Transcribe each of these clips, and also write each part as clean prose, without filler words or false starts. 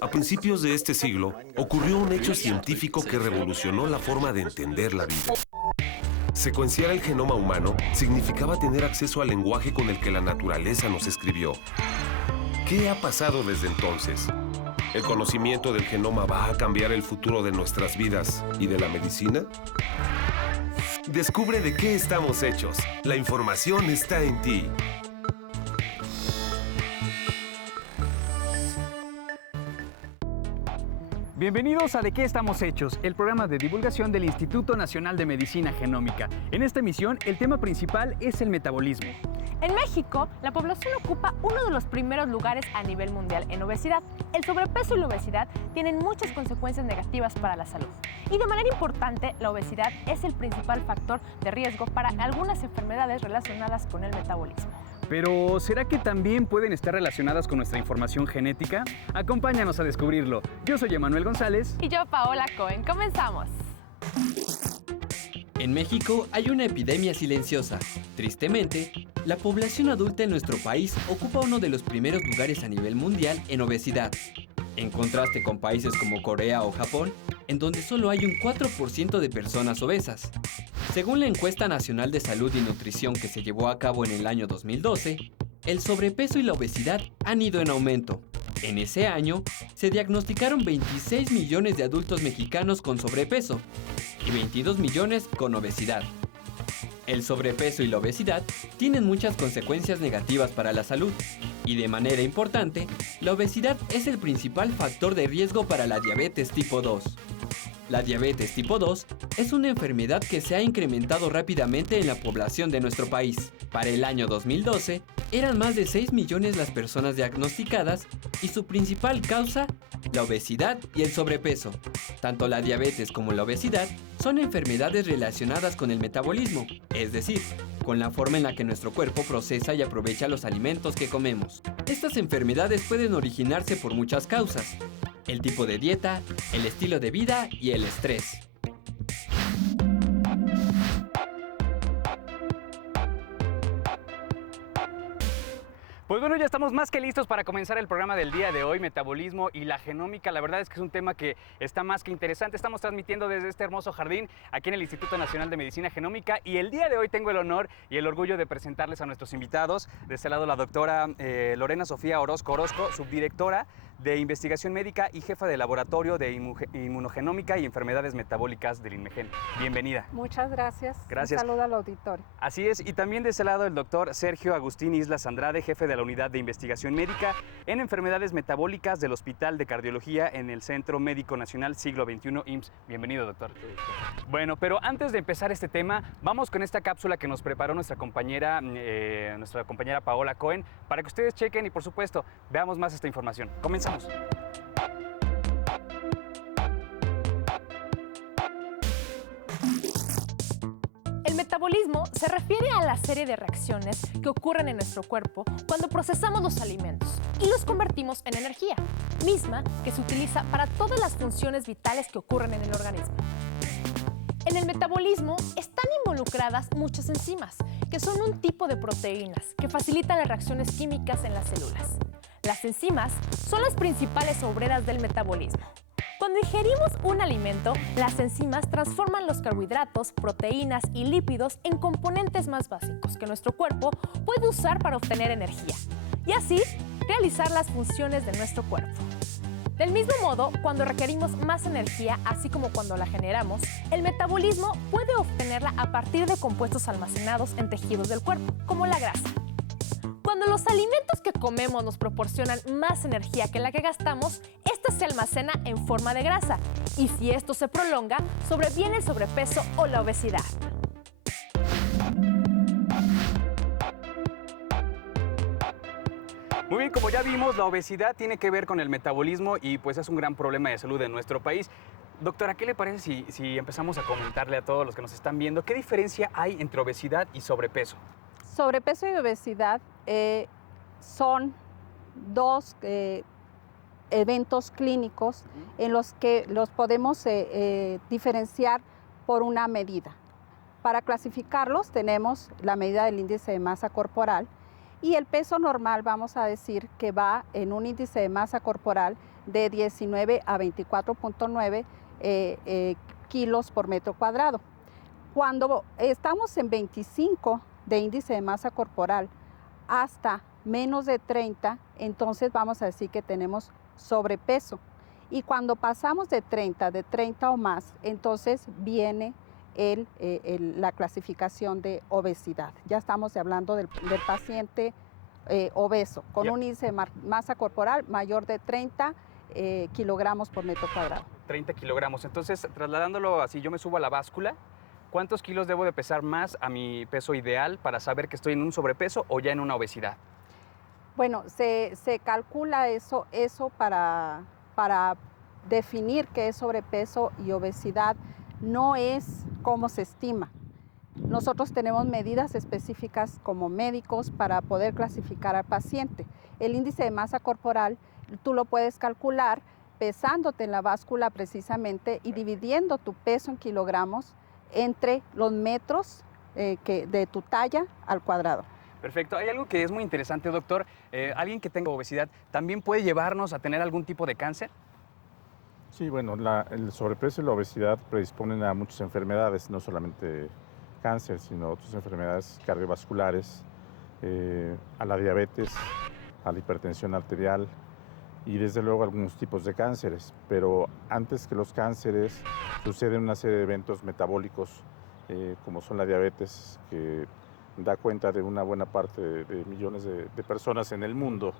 A principios de este siglo, ocurrió un hecho científico que revolucionó la forma de entender la vida. Secuenciar el genoma humano significaba tener acceso al lenguaje con el que la naturaleza nos escribió. ¿Qué ha pasado desde entonces? ¿El conocimiento del genoma va a cambiar el futuro de nuestras vidas y de la medicina? Descubre de qué estamos hechos. La información está en ti. Bienvenidos a ¿De qué estamos hechos?, el programa de divulgación del Instituto Nacional de Medicina Genómica. En esta emisión, el tema principal es el metabolismo. En México, la población ocupa uno de los primeros lugares a nivel mundial en obesidad. El sobrepeso y la obesidad tienen muchas consecuencias negativas para la salud. Y de manera importante, la obesidad es el principal factor de riesgo para algunas enfermedades relacionadas con el metabolismo. Pero, ¿será que también pueden estar relacionadas con nuestra información genética? Acompáñanos a descubrirlo. Yo soy Emanuel González. Y yo, Paola Cohen. ¡Comenzamos! En México hay una epidemia silenciosa. Tristemente, la población adulta en nuestro país ocupa uno de los primeros lugares a nivel mundial en obesidad. En contraste con países como Corea o Japón, en donde solo hay un 4% de personas obesas. Según la Encuesta Nacional de Salud y Nutrición que se llevó a cabo en el año 2012, el sobrepeso y la obesidad han ido en aumento. En ese año, se diagnosticaron 26 millones de adultos mexicanos con sobrepeso y 22 millones con obesidad. El sobrepeso y la obesidad tienen muchas consecuencias negativas para la salud, y de manera importante, la obesidad es el principal factor de riesgo para la diabetes tipo 2. La diabetes tipo 2 es una enfermedad que se ha incrementado rápidamente en la población de nuestro país. Para el año 2012, eran más de 6 millones las personas diagnosticadas y su principal causa, la obesidad y el sobrepeso. Tanto la diabetes como la obesidad son enfermedades relacionadas con el metabolismo, es decir, con la forma en la que nuestro cuerpo procesa y aprovecha los alimentos que comemos. Estas enfermedades pueden originarse por muchas causas: el tipo de dieta, el estilo de vida y el estrés. Pues bueno, ya estamos más que listos para comenzar el programa del día de hoy, metabolismo y la genómica. La verdad es que es un tema que está más que interesante. Estamos transmitiendo desde este hermoso jardín aquí en el Instituto Nacional de Medicina Genómica, y el día de hoy tengo el honor y el orgullo de presentarles a nuestros invitados. De este lado, la doctora Lorena Sofía Orozco, subdirectora de Investigación Médica y jefa de Laboratorio de Inmunogenómica y Enfermedades Metabólicas del INMEGEN. Bienvenida. Muchas gracias. Gracias. Un saludo al auditorio. Así es, y también de ese lado el doctor Sergio Agustín Islas Andrade, jefe de la Unidad de Investigación Médica en Enfermedades Metabólicas del Hospital de Cardiología en el Centro Médico Nacional Siglo XXI IMSS. Bienvenido, doctor. Bueno, pero antes de empezar este tema, vamos con esta cápsula que nos preparó nuestra compañera Paola Cohen, para que ustedes chequen y, por supuesto, veamos más esta información. Comenzamos. El metabolismo se refiere a la serie de reacciones que ocurren en nuestro cuerpo cuando procesamos los alimentos y los convertimos en energía, misma que se utiliza para todas las funciones vitales que ocurren en el organismo. En el metabolismo están involucradas muchas enzimas, que son un tipo de proteínas que facilitan las reacciones químicas en las células. Las enzimas son las principales obreras del metabolismo. Cuando ingerimos un alimento, las enzimas transforman los carbohidratos, proteínas y lípidos en componentes más básicos que nuestro cuerpo puede usar para obtener energía y así realizar las funciones de nuestro cuerpo. Del mismo modo, cuando requerimos más energía, así como cuando la generamos, el metabolismo puede obtenerla a partir de compuestos almacenados en tejidos del cuerpo, como la grasa. Cuando los alimentos que comemos nos proporcionan más energía que la que gastamos, esta se almacena en forma de grasa, y si esto se prolonga, sobreviene el sobrepeso o la obesidad. Muy bien, como ya vimos, la obesidad tiene que ver con el metabolismo y pues es un gran problema de salud en nuestro país. Doctora, ¿qué le parece si empezamos a comentarle a todos los que nos están viendo qué diferencia hay entre obesidad y sobrepeso? Sobrepeso y obesidad son dos eventos clínicos en los que los podemos diferenciar por una medida. Para clasificarlos tenemos la medida del índice de masa corporal y el peso normal, vamos a decir que va en un índice de masa corporal de 19 a 24.9 kilos por metro cuadrado. Cuando estamos en 25 de índice de masa corporal hasta menos de 30, entonces vamos a decir que tenemos sobrepeso. Y cuando pasamos de 30 o más, entonces viene la clasificación de obesidad. Ya estamos hablando del paciente obeso, con un índice de masa corporal mayor de 30 kilogramos por metro cuadrado. 30 kilogramos. Entonces, trasladándolo así, yo me subo a la báscula, ¿cuántos kilos debo de pesar más a mi peso ideal para saber que estoy en un sobrepeso o ya en una obesidad? Bueno, se calcula eso para definir qué es sobrepeso y obesidad. No es como se estima. Nosotros tenemos medidas específicas como médicos para poder clasificar al paciente. El índice de masa corporal tú lo puedes calcular pesándote en la báscula precisamente y dividiendo tu peso en kilogramos entre los metros de tu talla al cuadrado. Perfecto. Hay algo que es muy interesante, doctor. ¿Alguien que tenga obesidad también puede llevarnos a tener algún tipo de cáncer? Sí, bueno, el sobrepeso y la obesidad predisponen a muchas enfermedades, no solamente cáncer, sino otras enfermedades cardiovasculares, a la diabetes, a la hipertensión arterial y desde luego algunos tipos de cánceres. Pero antes que los cánceres suceden una serie de eventos metabólicos, como son la diabetes, que da cuenta de una buena parte de millones de personas en el mundo,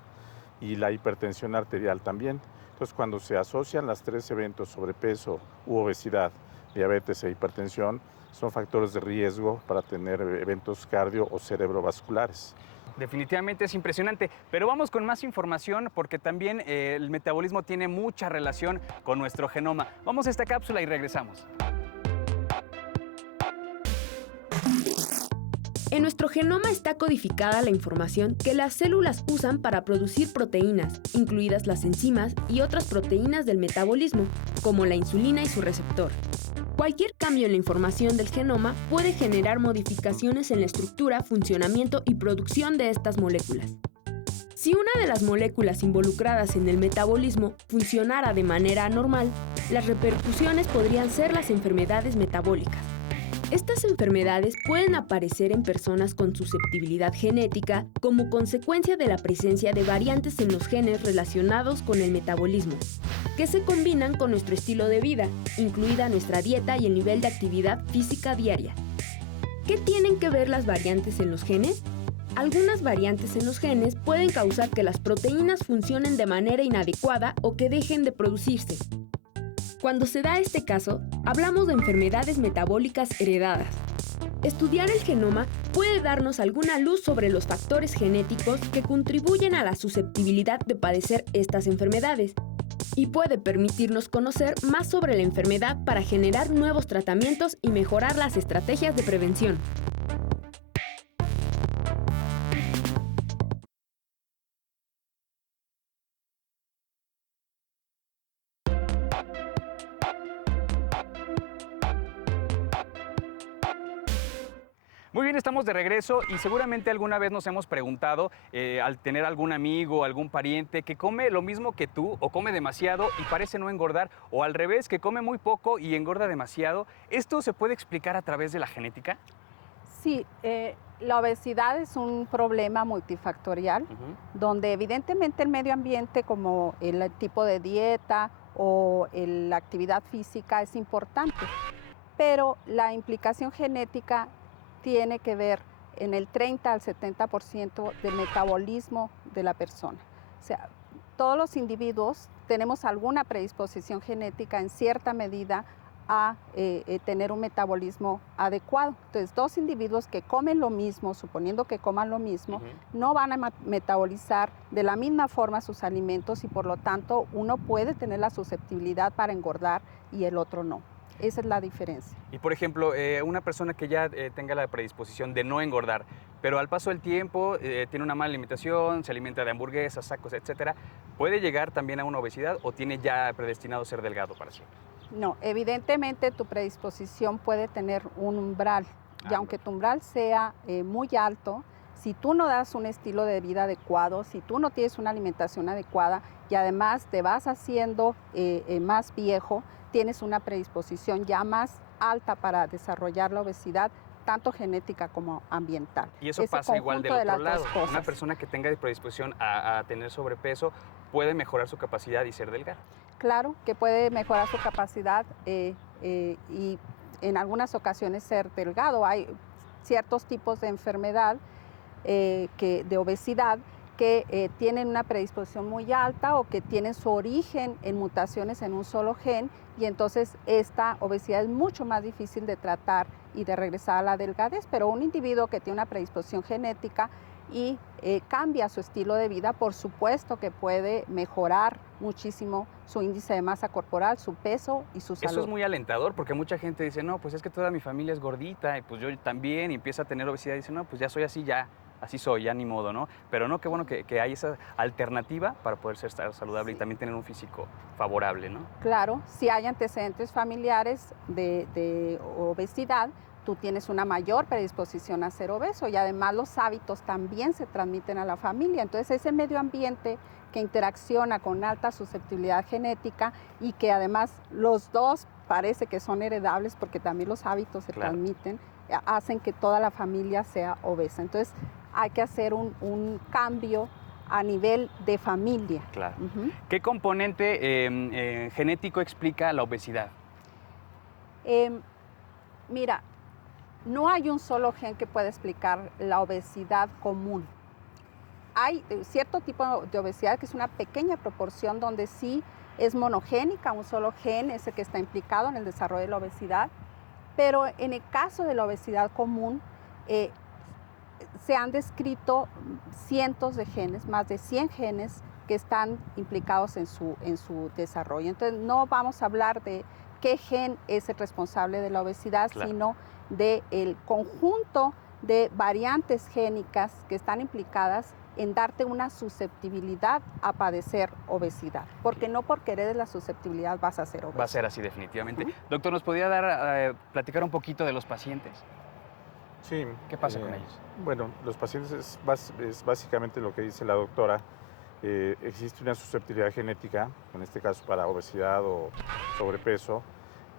y la hipertensión arterial también. Entonces, cuando se asocian los tres eventos, sobrepeso u obesidad, diabetes e hipertensión, son factores de riesgo para tener eventos cardio o cerebrovasculares. Definitivamente es impresionante, pero vamos con más información porque también el metabolismo tiene mucha relación con nuestro genoma. Vamos a esta cápsula y regresamos. En nuestro genoma está codificada la información que las células usan para producir proteínas, incluidas las enzimas y otras proteínas del metabolismo, como la insulina y su receptor. Cualquier cambio en la información del genoma puede generar modificaciones en la estructura, funcionamiento y producción de estas moléculas. Si una de las moléculas involucradas en el metabolismo funcionara de manera anormal, las repercusiones podrían ser las enfermedades metabólicas. Estas enfermedades pueden aparecer en personas con susceptibilidad genética como consecuencia de la presencia de variantes en los genes relacionados con el metabolismo, que se combinan con nuestro estilo de vida, incluida nuestra dieta y el nivel de actividad física diaria. ¿Qué tienen que ver las variantes en los genes? Algunas variantes en los genes pueden causar que las proteínas funcionen de manera inadecuada o que dejen de producirse. Cuando se da este caso, hablamos de enfermedades metabólicas heredadas. Estudiar el genoma puede darnos alguna luz sobre los factores genéticos que contribuyen a la susceptibilidad de padecer estas enfermedades y puede permitirnos conocer más sobre la enfermedad para generar nuevos tratamientos y mejorar las estrategias de prevención. Muy bien, estamos de regreso y seguramente alguna vez nos hemos preguntado al tener algún amigo, algún pariente que come lo mismo que tú o come demasiado y parece no engordar, o al revés, que come muy poco y engorda demasiado. ¿Esto se puede explicar a través de la genética? Sí, la obesidad es un problema multifactorial, donde evidentemente el medio ambiente, como el tipo de dieta o la actividad física, es importante, pero la implicación genética tiene que ver en el 30 al 70% del metabolismo de la persona. O sea, todos los individuos tenemos alguna predisposición genética en cierta medida a tener un metabolismo adecuado. Entonces, dos individuos que comen lo mismo, suponiendo que coman lo mismo, no van a metabolizar de la misma forma sus alimentos y por lo tanto uno puede tener la susceptibilidad para engordar y el otro no. Esa es la diferencia. Y por ejemplo, una persona que ya tenga la predisposición de no engordar, pero al paso del tiempo tiene una mala alimentación, se alimenta de hamburguesas, tacos, etcétera, ¿puede llegar también a una obesidad o tiene ya predestinado ser delgado para siempre? No, evidentemente tu predisposición puede tener un umbral y aunque tu umbral sea muy alto, si tú no das un estilo de vida adecuado, si tú no tienes una alimentación adecuada y además te vas haciendo más viejo, tienes una predisposición ya más alta para desarrollar la obesidad, tanto genética como ambiental. Y eso pasa igual del otro lado. Una persona que tenga predisposición a tener sobrepeso puede mejorar su capacidad y ser delgada. Claro que puede mejorar su capacidad y en algunas ocasiones ser delgado. Hay ciertos tipos de enfermedad, de obesidad, que tienen una predisposición muy alta o que tienen su origen en mutaciones en un solo gen, y entonces esta obesidad es mucho más difícil de tratar y de regresar a la delgadez. Pero un individuo que tiene una predisposición genética y cambia su estilo de vida, por supuesto que puede mejorar muchísimo su índice de masa corporal, su peso y su salud. Eso es muy alentador, porque mucha gente dice, no, pues es que toda mi familia es gordita y pues yo también, y empieza a tener obesidad y dice, no, pues ya soy así, ya así soy, ya ni modo, ¿no? Pero no, qué bueno que hay esa alternativa para poder estar saludable, sí, y también tener un físico favorable, ¿no? Claro, si hay antecedentes familiares de obesidad, tú tienes una mayor predisposición a ser obeso, y además los hábitos también se transmiten a la familia. Entonces ese medio ambiente que interacciona con alta susceptibilidad genética y que además los dos parece que son heredables porque también los hábitos se transmiten, hacen que toda la familia sea obesa. Entonces hay que hacer un cambio a nivel de familia. Claro. ¿Qué componente genético explica la obesidad? Mira, no hay un solo gen que pueda explicar la obesidad común. Hay cierto tipo de obesidad que es una pequeña proporción donde sí es monogénica, un solo gen es el que está implicado en el desarrollo de la obesidad, pero en el caso de la obesidad común se han descrito cientos de genes, más de 100 genes que están implicados en su desarrollo. Entonces no vamos a hablar de qué gen es el responsable de la obesidad, claro, sino del conjunto de variantes génicas que están implicadas en darte una susceptibilidad a padecer obesidad. Porque no porque heredes la susceptibilidad vas a ser obeso. Va a ser así definitivamente. Doctor, ¿nos podría platicar un poquito de los pacientes? Sí. ¿Qué pasa con ellos? Bueno, los pacientes es básicamente lo que dice la doctora. Existe una susceptibilidad genética, en este caso para obesidad o sobrepeso,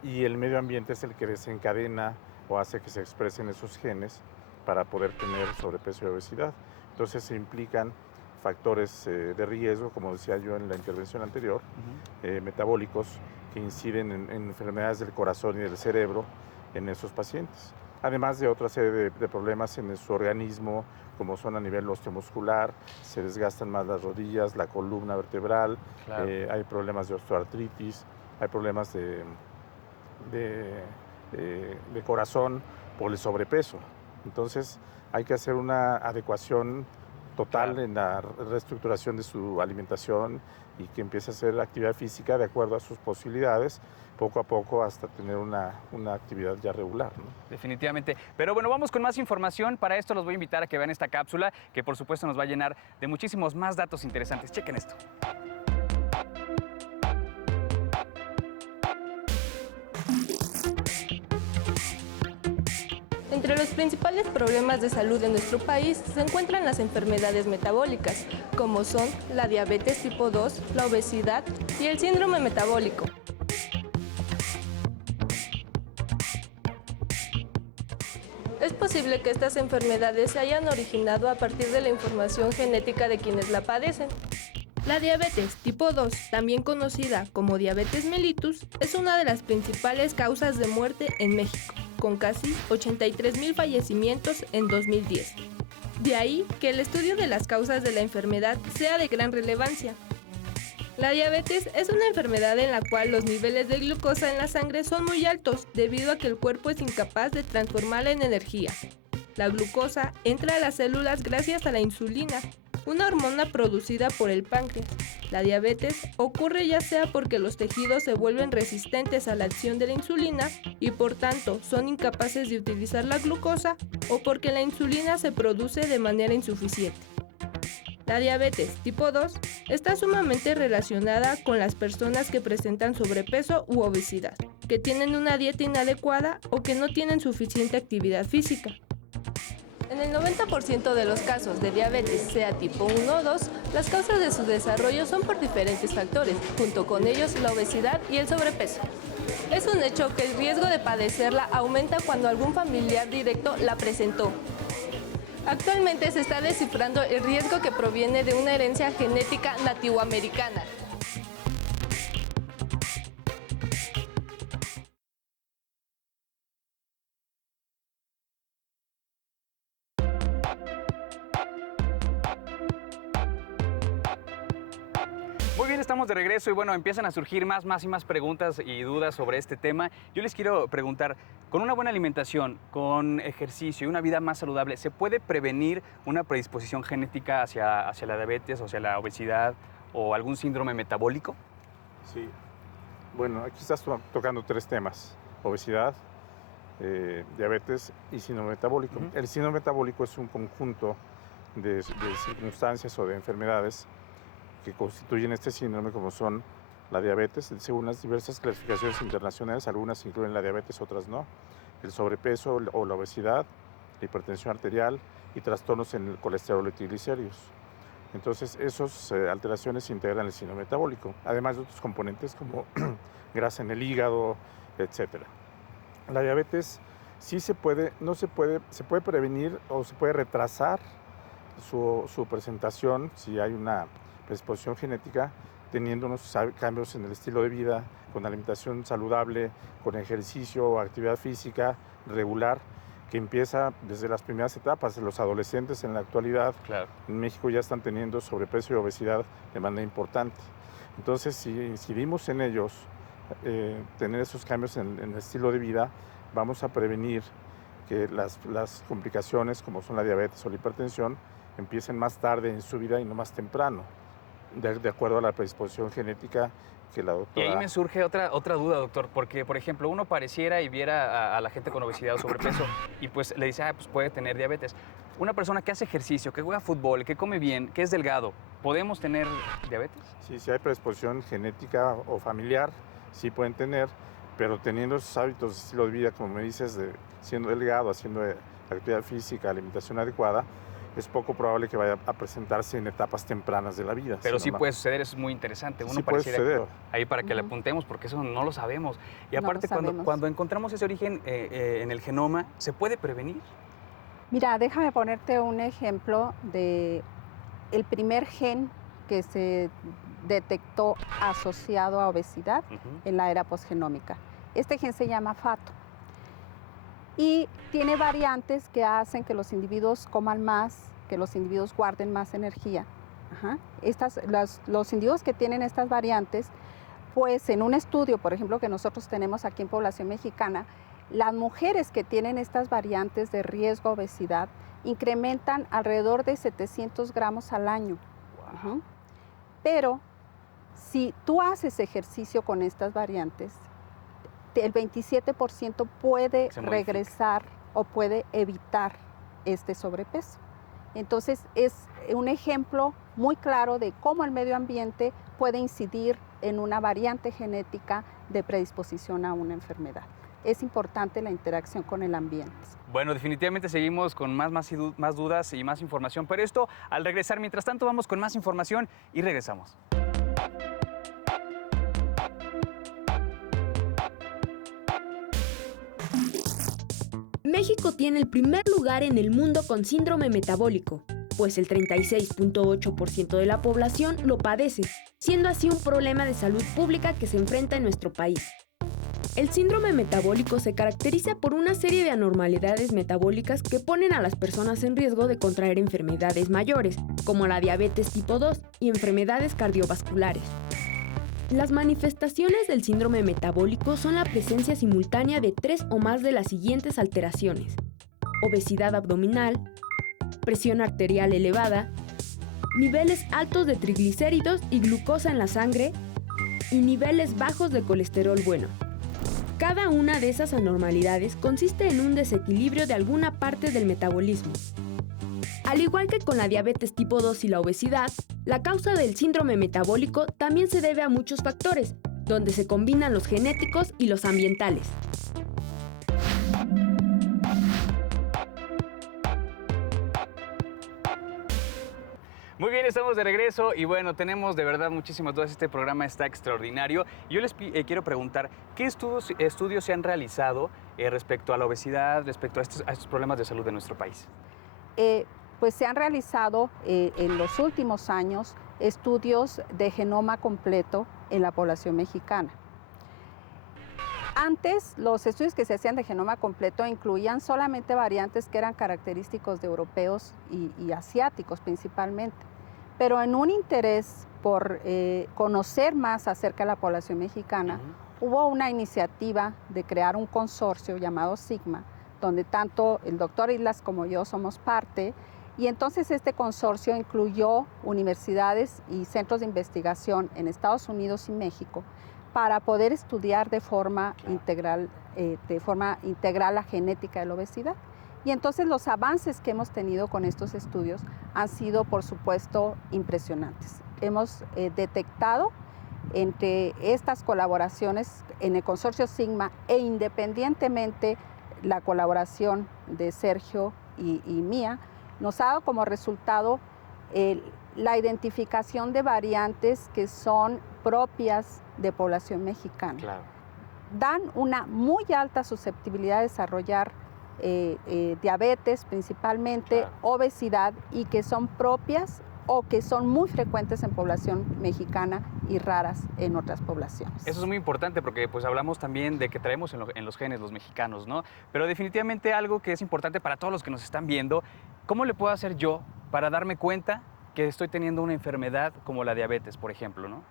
y el medio ambiente es el que desencadena o hace que se expresen esos genes para poder tener sobrepeso y obesidad. Entonces se implican factores de riesgo, como decía yo en la intervención anterior, metabólicos, que inciden en enfermedades del corazón y del cerebro en esos pacientes. Además de otra serie de problemas en su organismo, como son a nivel osteomuscular, se desgastan más las rodillas, la columna vertebral, claro, hay problemas de osteoartritis, hay problemas de corazón por el sobrepeso. Entonces hay que hacer una adecuación total, claro, en la reestructuración de su alimentación y que empiece a hacer actividad física de acuerdo a sus posibilidades, poco a poco hasta tener una actividad ya regular, ¿no? Definitivamente. Pero bueno, vamos con más información. Para esto los voy a invitar a que vean esta cápsula, que por supuesto nos va a llenar de muchísimos más datos interesantes. Chequen esto. Entre los principales problemas de salud de nuestro país se encuentran las enfermedades metabólicas, como son la diabetes tipo 2, la obesidad y el síndrome metabólico. Es posible que estas enfermedades se hayan originado a partir de la información genética de quienes la padecen. La diabetes tipo 2, también conocida como diabetes mellitus, es una de las principales causas de muerte en México, con casi 83,000 fallecimientos en 2010. De ahí que el estudio de las causas de la enfermedad sea de gran relevancia. La diabetes es una enfermedad en la cual los niveles de glucosa en la sangre son muy altos debido a que el cuerpo es incapaz de transformarla en energía. La glucosa entra a las células gracias a la insulina, una hormona producida por el páncreas. La diabetes ocurre ya sea porque los tejidos se vuelven resistentes a la acción de la insulina y por tanto son incapaces de utilizar la glucosa, o porque la insulina se produce de manera insuficiente. La diabetes tipo 2 está sumamente relacionada con las personas que presentan sobrepeso u obesidad, que tienen una dieta inadecuada o que no tienen suficiente actividad física. En el 90% de los casos de diabetes, sea tipo 1 o 2, las causas de su desarrollo son por diferentes factores, junto con ellos la obesidad y el sobrepeso. Es un hecho que el riesgo de padecerla aumenta cuando algún familiar directo la presentó. Actualmente se está descifrando el riesgo que proviene de una herencia genética nativoamericana. Muy bien, estamos de regreso y bueno, empiezan a surgir más y más preguntas y dudas sobre este tema. Yo les quiero preguntar, con una buena alimentación, con ejercicio y una vida más saludable, ¿se puede prevenir una predisposición genética hacia la diabetes, hacia la obesidad o algún síndrome metabólico? Sí. Bueno, aquí estás tocando 3 temas: obesidad, diabetes y síndrome metabólico. El síndrome metabólico es un conjunto de circunstancias o de enfermedades que constituyen este síndrome, como son la diabetes, según las diversas clasificaciones internacionales, algunas incluyen la diabetes, otras no, el sobrepeso o la obesidad, la hipertensión arterial y trastornos en el colesterol y triglicéridos. Entonces, esas alteraciones integran el síndrome metabólico, además de otros componentes como grasa en el hígado, etc. La diabetes sí se puede prevenir o se puede retrasar su presentación si hay una predisposición genética, teniendo unos cambios en el estilo de vida, con alimentación saludable, con ejercicio o actividad física regular, que empieza desde las primeras etapas. Los adolescentes en la actualidad, claro, en México ya están teniendo sobrepeso y obesidad de manera importante. Entonces, si incidimos en ellos, tener esos cambios en el estilo de vida, vamos a prevenir que las complicaciones, como son la diabetes o la hipertensión, empiecen más tarde en su vida y no más temprano, de acuerdo a la predisposición genética que la doctora... Y ahí me surge otra duda, doctor, porque, por ejemplo, uno pareciera y viera a la gente con obesidad o sobrepeso y pues le dice, pues puede tener diabetes. Una persona que hace ejercicio, que juega fútbol, que come bien, que es delgado, ¿podemos tener diabetes? Sí, si hay predisposición genética o familiar, sí pueden tener, pero teniendo esos hábitos de estilo de vida, como me dices, de siendo delgado, haciendo actividad física, alimentación adecuada, es poco probable que vaya a presentarse en etapas tempranas de la vida. Pero sí puede suceder, eso es muy interesante. Sí puede suceder. Ahí para que le apuntemos, porque eso no lo sabemos. Y aparte, cuando encontramos ese origen en el genoma, ¿se puede prevenir? Mira, déjame ponerte un ejemplo de el primer gen que se detectó asociado a obesidad en la era posgenómica. Este gen se llama FATO. Y tiene variantes que hacen que los individuos coman más, que los individuos guarden más energía. Los individuos que tienen estas variantes, pues en un estudio, por ejemplo, que nosotros tenemos aquí en población mexicana, las mujeres que tienen estas variantes de riesgo a obesidad incrementan alrededor de 700 gramos al año. Wow. Pero si tú haces ejercicio con estas variantes, el 27% puede regresar o puede evitar este sobrepeso. Entonces, es un ejemplo muy claro de cómo el medio ambiente puede incidir en una variante genética de predisposición a una enfermedad. Es importante la interacción con el ambiente. Bueno, definitivamente seguimos con más dudas y más información, pero esto al regresar. Mientras tanto, vamos con más información y regresamos. México tiene el primer lugar en el mundo con síndrome metabólico, pues el 36.8% de la población lo padece, siendo así un problema de salud pública que se enfrenta en nuestro país. El síndrome metabólico se caracteriza por una serie de anormalidades metabólicas que ponen a las personas en riesgo de contraer enfermedades mayores, como la diabetes tipo 2 y enfermedades cardiovasculares. Las manifestaciones del síndrome metabólico son la presencia simultánea de 3 o más de las siguientes alteraciones: obesidad abdominal, presión arterial elevada, niveles altos de triglicéridos y glucosa en la sangre y niveles bajos de colesterol bueno. Cada una de esas anormalidades consiste en un desequilibrio de alguna parte del metabolismo. Al igual que con la diabetes tipo 2 y la obesidad, la causa del síndrome metabólico también se debe a muchos factores, donde se combinan los genéticos y los ambientales. Muy bien, estamos de regreso y bueno, tenemos de verdad muchísimas dudas. Este programa está extraordinario. Yo les quiero preguntar, ¿qué estudios se han realizado respecto a la obesidad, respecto a estos problemas de salud de nuestro país? Pues se han realizado en los últimos años estudios de genoma completo en la población mexicana. Antes, los estudios que se hacían de genoma completo incluían solamente variantes que eran característicos de europeos y asiáticos principalmente. Pero en un interés por conocer más acerca de la población mexicana, hubo una iniciativa de crear un consorcio llamado SIGMA, donde tanto el doctor Islas como yo somos parte, y entonces este consorcio incluyó universidades y centros de investigación en Estados Unidos y México para poder estudiar de forma integral la genética de la obesidad. Y entonces los avances que hemos tenido con estos estudios han sido, por supuesto, impresionantes. Hemos detectado entre estas colaboraciones en el consorcio SIGMA e independientemente la colaboración de Sergio y mía, nos ha dado como resultado la identificación de variantes que son propias de población mexicana. Claro. Dan una muy alta susceptibilidad a desarrollar diabetes principalmente, Claro. obesidad, y que son propias o que son muy frecuentes en población mexicana y raras en otras poblaciones. Eso es muy importante porque pues hablamos también de que traemos en los genes los mexicanos, ¿no? Pero definitivamente algo que es importante para todos los que nos están viendo, ¿cómo le puedo hacer yo para darme cuenta que estoy teniendo una enfermedad como la diabetes, por ejemplo, ¿no?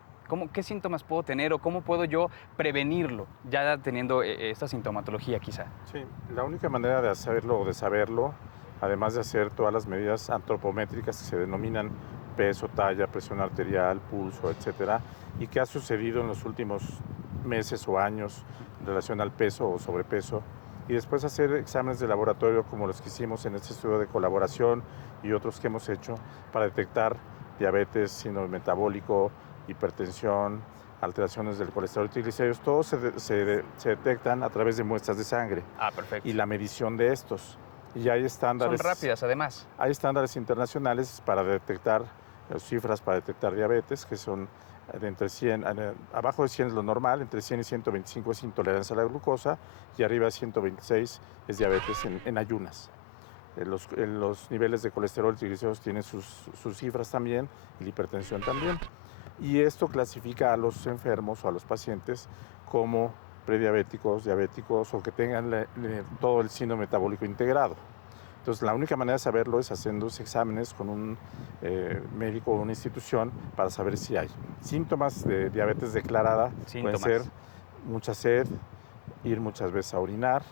¿Qué síntomas puedo tener o cómo puedo yo prevenirlo ya teniendo esta sintomatología quizá? Sí, la única manera de hacerlo o de saberlo, además de hacer todas las medidas antropométricas que se denominan peso, talla, presión arterial, pulso, etcétera, y qué ha sucedido en los últimos meses o años en relación al peso o sobrepeso, y después hacer exámenes de laboratorio como los que hicimos en este estudio de colaboración y otros que hemos hecho para detectar diabetes, síndrome metabólico, hipertensión, alteraciones del colesterol y triglicéridos. Todos se detectan a través de muestras de sangre. Ah, perfecto. Y la medición de estos. Y hay estándares. Son rápidas además. Hay estándares internacionales para detectar cifras para detectar diabetes, que son de entre 100, abajo de 100 es lo normal, entre 100 y 125 es intolerancia a la glucosa y arriba de 126 es diabetes en ayunas. Los niveles de colesterol y triglicéridos tienen sus cifras también, y la hipertensión también. Y esto clasifica a los enfermos o a los pacientes como prediabéticos, diabéticos o que tengan todo el síndrome metabólico integrado. Entonces, la única manera de saberlo es haciendo exámenes con un médico o una institución para saber si hay síntomas de diabetes declarada. Pueden ser mucha sed, ir muchas veces a orinar,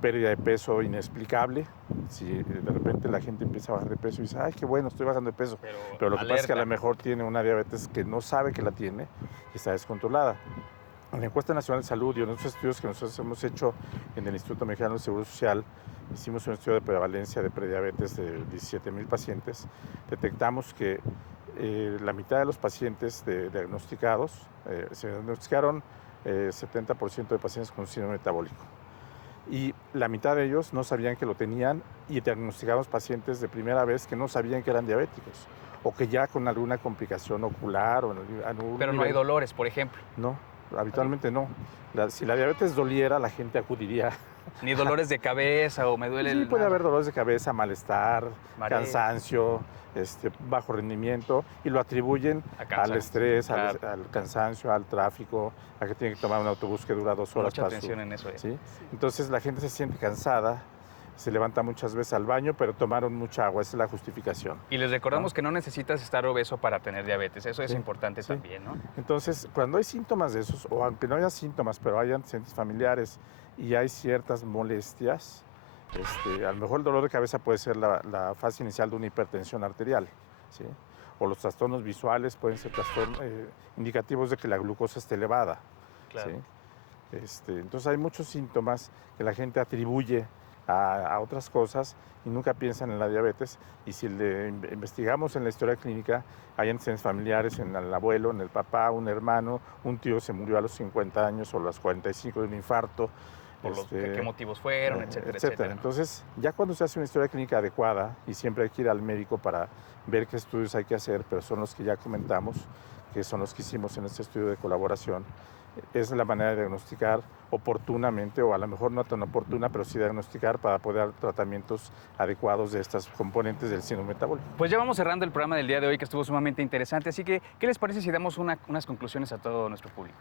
pérdida de peso inexplicable. Si de repente la gente empieza a bajar de peso y dice, ay, qué bueno, estoy bajando de peso. Pero lo que pasa es que a lo mejor tiene una diabetes que no sabe que la tiene y está descontrolada. En la encuesta nacional de salud y en otros estudios que nosotros hemos hecho en el Instituto Mexicano del Seguro Social, hicimos un estudio de prevalencia de prediabetes de 17,000 pacientes. Detectamos que la mitad de los pacientes diagnosticados, se diagnosticaron 70% de pacientes con síndrome metabólico. Y la mitad de ellos no sabían que lo tenían, y diagnosticamos pacientes de primera vez que no sabían que eran diabéticos o que ya con alguna complicación ocular o Pero no hay dolores, por ejemplo. No, habitualmente no. Si la diabetes doliera, la gente acudiría. Ni dolores de cabeza o me duele Sí, puede haber dolores de cabeza, malestar, mareo, cansancio, bajo rendimiento, y lo atribuyen al estrés, claro, al cansancio, al tráfico, a que tienen que tomar un autobús que dura 2 horas. Mucha atención en eso. ¿Sí? Entonces la gente se siente cansada, se levanta muchas veces al baño, pero tomaron mucha agua, esa es la justificación. Y les recordamos que no necesitas estar obeso para tener diabetes, eso es importante también, ¿no? Entonces, cuando hay síntomas de esos, o aunque no haya síntomas, pero hay antecedentes familiares y hay ciertas molestias, a lo mejor el dolor de cabeza puede ser la fase inicial de una hipertensión arterial, ¿sí? O los trastornos visuales pueden ser indicativos de que la glucosa esté elevada. Claro. ¿Sí? Entonces hay muchos síntomas que la gente atribuye a otras cosas y nunca piensan en la diabetes, y si le investigamos en la historia clínica, hay antecedentes familiares en el abuelo, en el papá, un hermano, un tío se murió a los 50 años o a los 45 de un infarto, por qué motivos fueron, etcétera, etcétera. Entonces, ya cuando se hace una historia clínica adecuada, y siempre hay que ir al médico para ver qué estudios hay que hacer, pero son los que ya comentamos, que son los que hicimos en este estudio de colaboración, es la manera de diagnosticar oportunamente, o a lo mejor no tan oportuna, pero sí diagnosticar para poder dar tratamientos adecuados de estas componentes del síndrome metabólico. Pues ya vamos cerrando el programa del día de hoy, que estuvo sumamente interesante, así que, ¿qué les parece si damos unas conclusiones a todo nuestro público?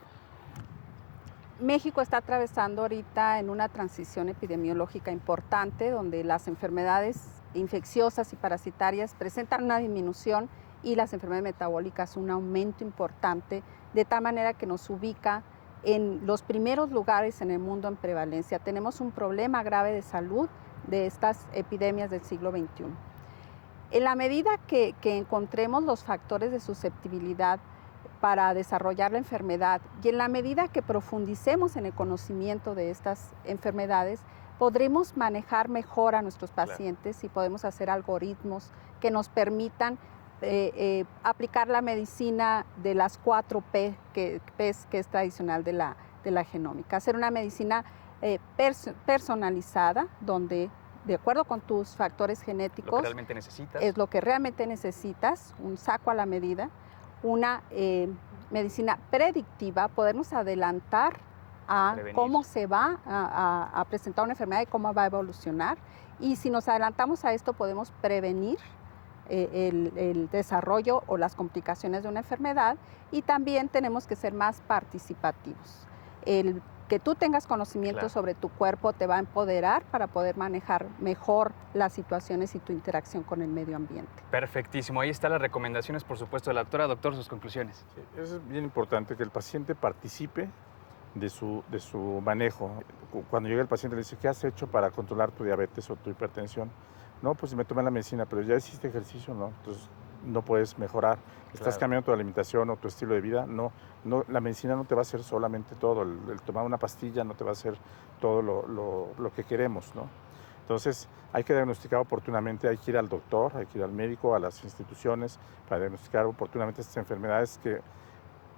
México está atravesando ahorita en una transición epidemiológica importante, donde las enfermedades infecciosas y parasitarias presentan una disminución y las enfermedades metabólicas un aumento importante, de tal manera que nos ubica en los primeros lugares en el mundo en prevalencia. Tenemos un problema grave de salud de estas epidemias del siglo XXI. En la medida que encontremos los factores de susceptibilidad para desarrollar la enfermedad y en la medida que profundicemos en el conocimiento de estas enfermedades, podremos manejar mejor a nuestros pacientes y podemos hacer algoritmos que nos permitan aplicar la medicina de las 4 P, que es tradicional de la genómica. Hacer una medicina personalizada, donde de acuerdo con tus factores genéticos, lo que realmente necesitas. Es lo que realmente necesitas, un saco a la medida, una medicina predictiva, podernos adelantar a Prevenir. Cómo se va a presentar una enfermedad y cómo va a evolucionar. Y si nos adelantamos a esto, podemos prevenir el desarrollo o las complicaciones de una enfermedad, y también tenemos que ser más participativos. El que tú tengas conocimiento sobre tu cuerpo te va a empoderar para poder manejar mejor las situaciones y tu interacción con el medio ambiente. Perfectísimo. Ahí están las recomendaciones, por supuesto, de la doctora. Doctor, sus conclusiones. Sí, es bien importante que el paciente participe de su manejo. Cuando llega el paciente le dice, ¿qué has hecho para controlar tu diabetes o tu hipertensión? No, pues me tomé la medicina, pero ya hiciste ejercicio, ¿no? Entonces no puedes mejorar. ¿Estás cambiando tu alimentación o tu estilo de vida? No, la medicina no te va a hacer solamente todo. El tomar una pastilla no te va a hacer todo lo que queremos, ¿no? Entonces hay que diagnosticar oportunamente, hay que ir al doctor, hay que ir al médico, a las instituciones, para diagnosticar oportunamente estas enfermedades que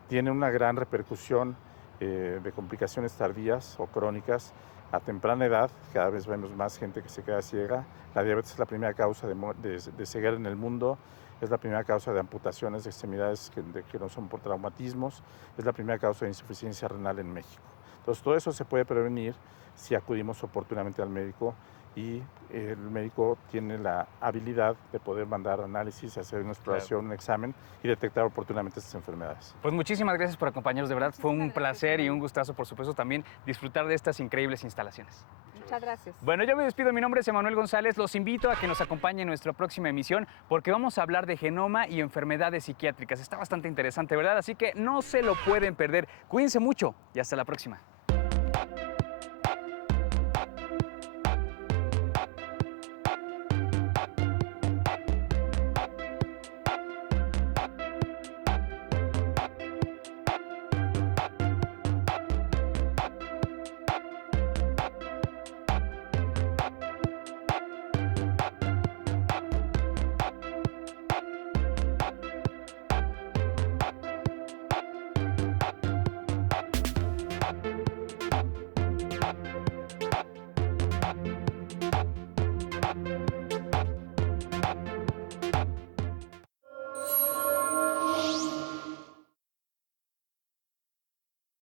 tienen una gran repercusión de complicaciones tardías o crónicas a temprana edad. Cada vez vemos más gente que se queda ciega. La diabetes es la primera causa de ceguera en el mundo, es la primera causa de amputaciones de extremidades que no son por traumatismos, es la primera causa de insuficiencia renal en México. Entonces todo eso se puede prevenir si acudimos oportunamente al médico, y el médico tiene la habilidad de poder mandar análisis, hacer una exploración, un examen y detectar oportunamente estas enfermedades. Pues muchísimas gracias por acompañarnos, de verdad. Fue un placer y un gustazo, por supuesto, también disfrutar de estas increíbles instalaciones. Muchas gracias. Bueno, yo me despido. Mi nombre es Emanuel González. Los invito a que nos acompañen en nuestra próxima emisión, porque vamos a hablar de genoma y enfermedades psiquiátricas. Está bastante interesante, ¿verdad? Así que no se lo pueden perder. Cuídense mucho y hasta la próxima.